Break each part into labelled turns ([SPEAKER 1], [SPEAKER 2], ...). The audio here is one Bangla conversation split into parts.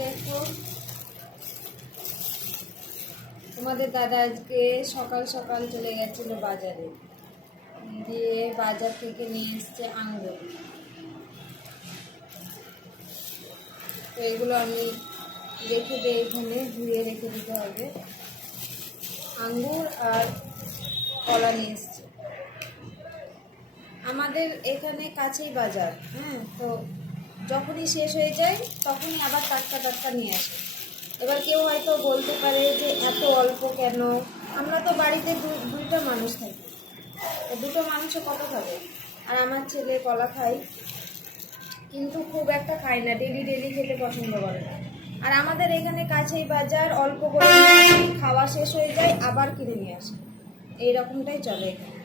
[SPEAKER 1] দেখো। তোমাদের দাদা আজকে সকাল সকাল চলে গেছিল বাজারে। দিয়ে বাজার থেকে নিয়ে এসছে আঙ্গুর। তো এগুলো আমি রেখে দিই এখানে, ধুয়ে রেখে দিতে হবে। আঙ্গুর আর কলা নিয়ে এসছে। আমাদের এখানে কাছেই বাজার হ্যাঁ? তো যখনই শেষ হয়ে যায়, তখনই আবার টাটকা টাটকা নিয়ে আসে। এবার কেউ হয়তো বলতে পারে যে, এত অল্প কেন? আমরা তো বাড়িতে দুইটা মানুষ থাকি। দুটো মানুষে কত খাবে? আর আমার ছেলে কলা খায়, কিন্তু খুব একটা খায় না ডেলি ডেলি খেতে পছন্দ করে না। আর আমাদের এখানে কাছেই বাজার, অল্প করে খাওয়া শেষ হয়ে যায়, আবার কিনে নিয়ে আসে। এই রকমটাই চলে। এখানে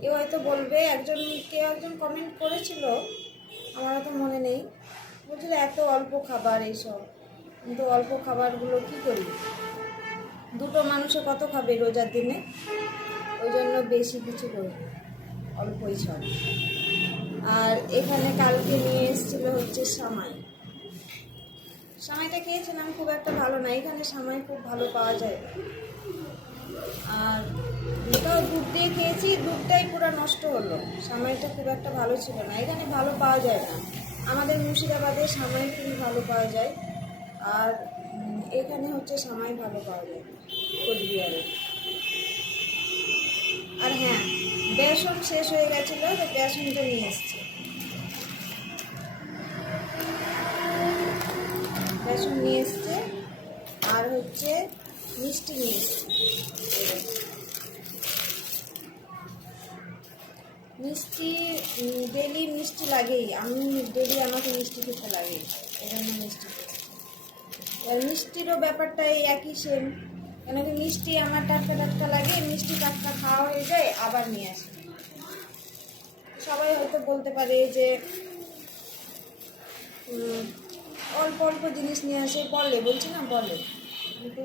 [SPEAKER 1] কেউ হয়তো বলবে, একজন, কেউ একজন কমেন্ট করেছিল আমার তো মনে নেই। বলছিল এত অল্প খাবার এইসব। কিন্তু অল্প খাবারগুলো কি করি? দুটো মানুষে কত খাবে রোজার দিনে? ওই জন্য বেশি কিছু করি না। অল্পই সব। আর এখানে কালকে নিয়ে এসেছিল হচ্ছে সামাই। সামাইটা খেয়েছিলাম, খুব একটা ভালো না। এখানে সামাই খুব ভালো পাওয়া যায়। আর দুধ দিয়ে খেয়েছি, দুধটাই পুরো নষ্ট হলো। সামাইটা খুব একটা ভালো ছিল না। এখানে ভালো পাওয়া যায় না। আমাদের মুর্শিদাবাদে সামাই খুবই ভালো পাওয়া যায়। আর এখানে হচ্ছে সামাই ভালো পাওয়া যায়, কোচবিহারে। আর হ্যাঁ বেসন শেষ হয়ে গেছিল, তো বেসনটা নিয়ে এসছে। বেসন নিয়ে এসছে, আর হচ্ছে মিষ্টি নিয়ে এসছে। মিষ্টি ডেলি মিষ্টি লাগেই। আমি ডেলি আমাকে মিষ্টি খেতে লাগে এই জন্য মিষ্টি মিষ্টিরও ব্যাপারটা এই একই সেম কেন কি মিষ্টি আমার টাটকা টাটকা লাগে, মিষ্টি টাটকা খাওয়া হয়ে যায়, আবার নিয়ে আসি। সবাই হয়তো বলতে পারে যে অল্প অল্প জিনিস নিয়ে আসে, বলে, বলছি না বলে। কিন্তু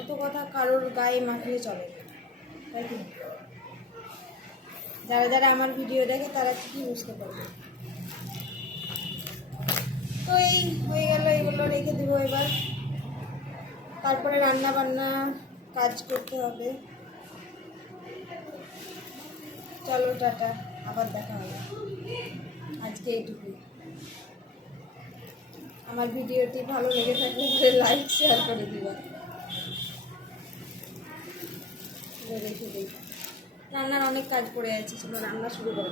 [SPEAKER 1] অত কথা কারোর গায়ে মাখিয়ে চলে তাই? যারা যারা আমার ভিডিও দেখে তারা কি বুঝতে পারবে? তো এই হয়ে গেল, এগুলো রেখে দেবো এবার। তারপরে রান্না বান্না কাজ করতে হবে। চলো টাটা, আবার দেখা হবে। আজকে এইটুকুই। আমার ভিডিওটি ভালো লেগে থাকলে লাইক শেয়ার করে দিবা। রেখে দিই। রান্নার অনেক কাজ পড়ে আছে রান্না শুরু করে